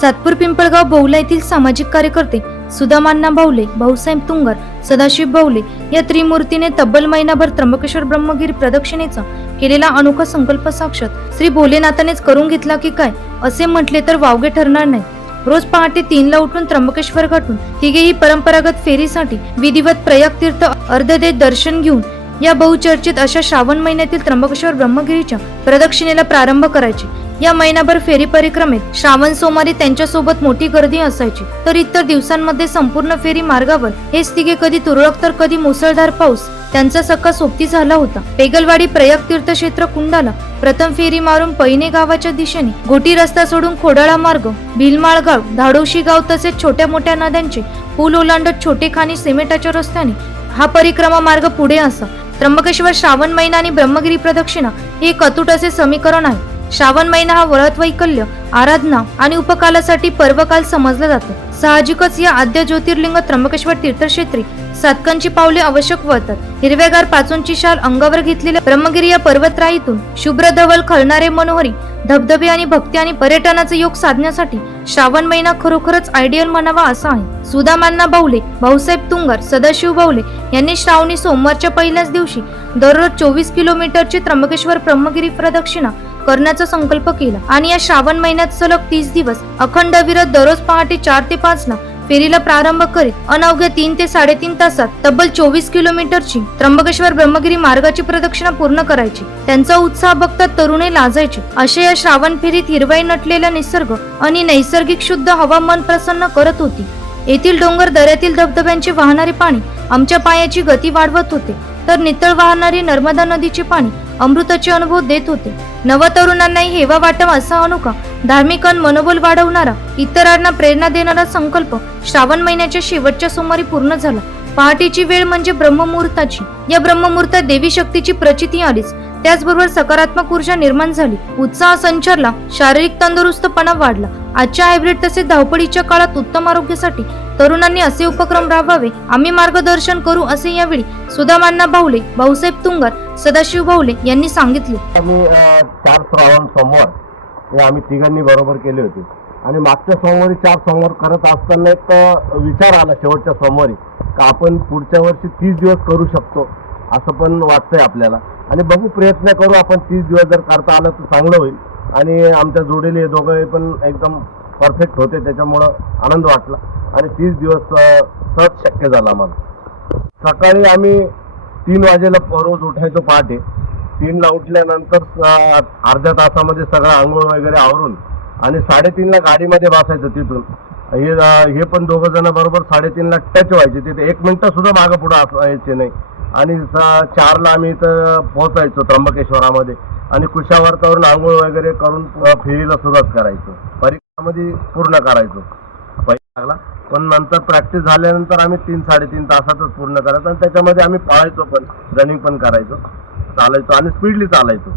सातपूर पिंपळगाव बहुला येथील सामाजिक कार्यकर्ते सुदामान्ना भाऊले भाऊसाहेब तुंगर सदाशिव भाऊले या त्रिमूर्तीने तब्बल महिनाभर त्र्यंबकेश्वर ब्रह्मगिरी प्रदक्षिणेचा केलेला अनोखा संकल्प साक्षात श्री भोलेनाथानेच करून घेतला की काय असे म्हटले तर वावगे ठरणार नाही. रोज पहाटे तीनला उठून त्र्यंबकेश्वर घाटून तिघेही परंपरागत फेरीसाठी विधिवत प्रयाग तीर्थ अर्धदेत दर्शन घेऊन या बहुचर्चित अशा श्रावण महिन्यातील त्र्यंबकेश्वर ब्रह्मगिरीच्या प्रदक्षिणेला प्रारंभ करायचे. या महिनाभर फेरी परिक्रमेत श्रावण सोमवारी त्यांच्यासोबत मोठी गर्दी असायची. तर इतर दिवसांमध्ये संपूर्ण फेरी मार्गावर हेच तिघे कधी तुरळक तर कधी मुसळधार पाऊस त्यांचा सक्का सोबती झाला होता. पेगलवाडी प्रयाग तीर्थक्षेत्र कुंडाला प्रथम फेरी मारून पैने गावाच्या दिशेने गोटी रस्ता सोडून खोडाळा मार्ग भिलमाळ गाव धाडोशी गाव तसेच छोट्या मोठ्या नद्यांचे पूल ओलांडत छोटे खाणी सिमेंटाच्या रस्त्याने हा परिक्रमा मार्ग पुढे असा. त्र्यंबकेश्वर श्रावण महिना आणि ब्रह्मगिरी प्रदक्षिणा हे एक अतूट असे समीकरण आहे. श्रावण महिना हा वळत वैकल्य आराधना आणि उपकालासाठी पर्वकाल समजला जातो. साहजिकच या आद्य ज्योतिर्लिंग त्र्यंबकेश्वर तीर्थक्षेत्री सातकांची पावले आवश्यक वळतात. हिरव्यागार पाचूंची शाल अंगावर घेतलेल्या ब्रह्मगिरी या पर्वतराईतून शुभ्र धवल खळणारे मनोहरी धबधबे आणि भक्ती आणि पर्यटनाचे योग साधण्यासाठी श्रावण महिना खरोखरच आयडियल म्हणावा असा आहे. सुदामांना बावले भाऊसाहेब तुंगार सदाशिव बावले यांनी श्रावणी सोमवारच्या पहिल्याच दिवशी दररोज चोवीस किलोमीटरची त्र्यंबकेश्वर ब्रह्मगिरी प्रदक्षिणा करण्याचा संकल्प केला. आणि या श्रावण महिन्यात सलग तीस दिवस अखंड विरत दररोज पहाटे चार ते पाच ला फेरीला प्रारंभ करीत अनवघ्या तीन ते साडेतीन तासात तब्बल चोवीस किलोमीटरची त्र्यंबकेश्वर ब्रह्मगिरी मार्गाची प्रदक्षिणा पूर्ण करायची. त्यांचा उत्साह बघता तरुणे लाजायचे. अशा या श्रावण फेरीत हिरवाई नटलेला निसर्ग आणि नैसर्गिक शुद्ध हवा मन प्रसन्न करत होती. येथील डोंगर दऱ्यातील धबधब्यांचे वाहणारे पाणी आमच्या पायाची गती वाढवत होते. तर नितळ वाहणारी नर्मदा नदीचे पाणी अमृताचे अनुभव देत होते. नवतरुणांनाही हेवा वाटावा असा अनोखा धार्मिक अन मनोबल वाढवणारा इतरांना प्रेरणा देणारा संकल्प श्रावण महिन्याच्या शेवटच्या सोमवारी पूर्ण झाला. पहाटेची वेळ म्हणजे ब्रह्ममुहूर्ताची. या ब्रह्ममुहूर्तात देवी शक्तीची प्रचिती आलीच. त्याचबरोबर सकारात्मक ऊर्जा निर्माण झाली. उत्साह संचारला शारीरिक तंदुरुस्तपणा वाढला. आजच्या हायब्रिड तसेच धावपळीच्या काळात उत्तम आरोग्यासाठी तरुणांनी असे उपक्रम राबवावे. आम्ही मार्गदर्शन करू असे यावेळी सुदामांना भाऊले भाऊसाहेब तुंगर सदाशिव भाऊले यांनी सांगितले. आम्ही चार श्रावण सोमवार हे आम्ही तिघांनी बरोबर केले होते. आणि मागच्या सोमवारी चार सोमवार करत असताना एक विचार आला शेवटच्या सोमवारी का आपण पुढच्या वर्षी तीस दिवस करू शकतो असं पण वाटतंय आपल्याला. आणि बघू प्रयत्न करू आपण तीस दिवस जर करता आलं तर चांगलं होईल. आणि आमच्या जोडीले दोघं पण एकदम परफेक्ट होते त्याच्यामुळं आनंद वाटला. आणि तीस दिवस सहज शक्य झाला आम्हाला. सकाळी आम्ही तीन वाजेला रोज उठायचो पहाटे. तीनला उठल्यानंतर अर्ध्या तासामध्ये सगळं आंघोळ वगैरे आवरून आणि साडेतीनला गाडीमध्ये बसायचं तिथून. हे हे पण दोघं जण बरोबर साडेतीनला टच व्हायचे. तिथे एक मिनिटं सुद्धा मागं पुढं असायचे नाही. आणि चारला आम्ही इथं पोहोचायचो त्र्यंबकेश्वरामध्ये. आणि कुशावर्तावरून आंघोळ वगैरे करून फेरीला सुरुवात करायचो. परीक्षामध्ये पूर्ण करायचो. पहिला लागला. पण नंतर प्रॅक्टिस झाल्यानंतर आम्ही तीन साडेतीन तासातच पूर्ण करायचो आणि त्याच्यामध्ये आम्ही पळायचो पण रनिंग पण करायचो. चालायचो आणि स्पीडली चालायचो.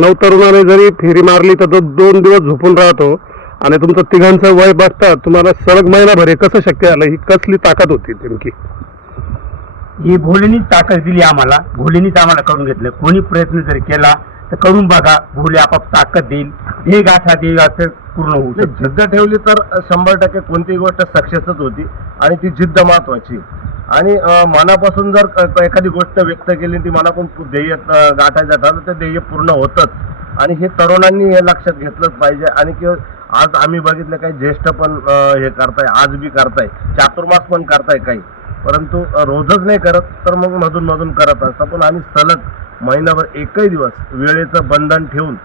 नऊ तरुणाने जरी फेरी मारली तर तो दोन दिवस झोपून राहतो आणि तुमचं तिघांचं वय बघता तुम्हाला सलग महिनाभर हे कसं शक्य झालं? ही कसली ताकद होती नेमकी? ही भोलेनीच ताकद दिली आम्हाला. भोलेनीच आम्हाला करून घेतलं. कोणी प्रयत्न जर केला तर करून बघा भोले आपाप ताकद देईल. हे गाठा देईल असं पूर्ण होऊ शकतं. जिद्द ठेवली तर शंभर टक्के कोणतीही गोष्ट सक्सेसच होती आणि ती जिद्द महत्वाची. आणि अं, मनापासून जर क- एखादी गोष्ट व्यक्त केली ती मनापासून पू- ध्येय अं, गाठायचं ठरलं तर ध्येय पूर्ण होतच. आणि हे तरुणांनी हे लक्षात घेतलंच पाहिजे. आणि की आज आम्ही बघितलं काही ज्येष्ठ पण अं, हे करताय आज बी करताय चातुर्मास पण करताय काही. परंतु रोजच नाही करत तर मग मधून मधून करत असतात. पण आम्ही सलग महिनाभर एकही दिवस वेळेचं बंधन ठेवून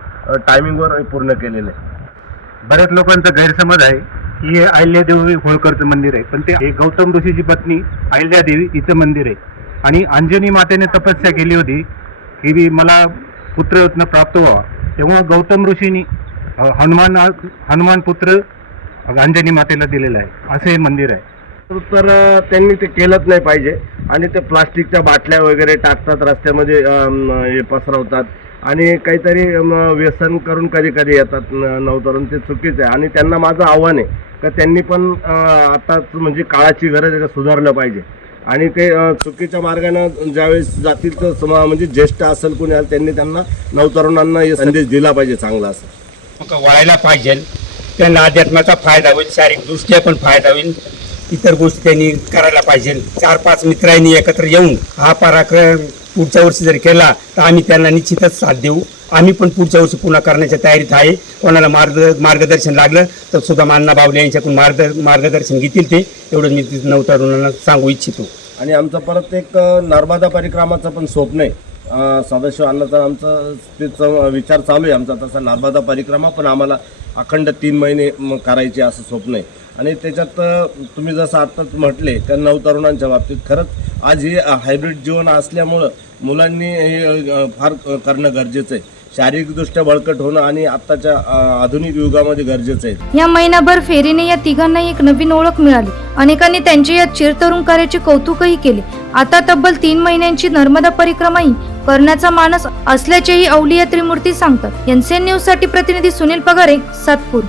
टायमिंगवर पूर्ण केलेलं आहे. बऱ्याच लोकांचा गैरसमज आहे की हे अहिल्यादेवी होळकरचं मंदिर आहे. पण ते हे गौतम ऋषीची पत्नी अहिल्यादेवी हिचं मंदिर आहे. आणि अंजनी मातेने तपस्या केली होती. की बी मला पुत्ररत्न प्राप्त व्हावा. तेव्हा गौतम ऋषींनी हनुमान हनुमान पुत्र अंजनी मातेला दिलेलं आहे. असं हे मंदिर आहे. तर त्यांनी ते केलंच नाही पाहिजे. आणि ते प्लास्टिकच्या बाटल्या वगैरे टाकतात रस्त्यामध्ये हे पसरवतात. आणि काहीतरी व्यसन करून कधी कधी येतात नवतरुण. ते चुकीचं आहे. आणि त्यांना माझं आव्हान आहे का त्यांनी पण आताच म्हणजे काळाची गरज आहे का सुधारलं पाहिजे. आणि ते चुकीच्या मार्गानं ज्यावेळेस जातील तर म्हणजे ज्येष्ठ असेल कोणी त्यांनी त्यांना नवतरुणांना हे संदेश दिला पाहिजे चांगला असं. व्हायला वळायला पाहिजे. त्यांना अध्यात्माचा फायदा होईल शारीरिक दृष्ट्या पण फायदा होईल. इतर गोष्टी त्यांनी करायला पाहिजे. चार पाच मित्रांनी एकत्र येऊन हा पराक्रम पुढच्या वर्षी जर केला तर आम्ही त्यांना निश्चितच साथ देऊ. आम्ही पण पुढच्या वर्षी पुन्हा करण्याच्या तयारीत आहे. कोणाला मार्ग मार्गदर्शन लागलं तर सुद्धा मान्ना बावले यांच्याकडून मार्ग मार्गदर्शन घेतील ते. एवढं मी नऊ तरुणांना सांगू इच्छितो. आणि आमचं परत एक नर्मदा परिक्रमाचं पण स्वप्न आहे. सदस्य आणलं तर आमचं तेच विचार चालू आहे आमचा तसा नर्मदा परिक्रमा पण आम्हाला अखंड तीन महिने करायची करायचे असं स्वप्न आहे. आणि त्याच्यात तुम्ही जसं आत्ताच म्हटले त्या नऊ तरुणांच्या बाबतीत खरंच आज हे हायब्रिड जीवन असल्यामुळं मुलांनी हे फार करणं गरजेचं आहे. शारीरिकदृष्ट्या बळकट होणं आणि आत्ताच्या आधुनिक युगामध्ये गरजेचं आहे. या महिनाभर फेरीने या तिघांना एक नवीन ओळख मिळाली. अनेकांनी त्यांच्या या चिरतरुण कार्याचे कौतुकही केले. आता तब्बल तीन महिन्यांची नर्मदा परिक्रमाही करण्याचा मानस असल्याचेही अवलिया त्रिमूर्ती सांगतात. एनसीएन न्यूजसाठी प्रतिनिधी सुनील पगारे सातपूर.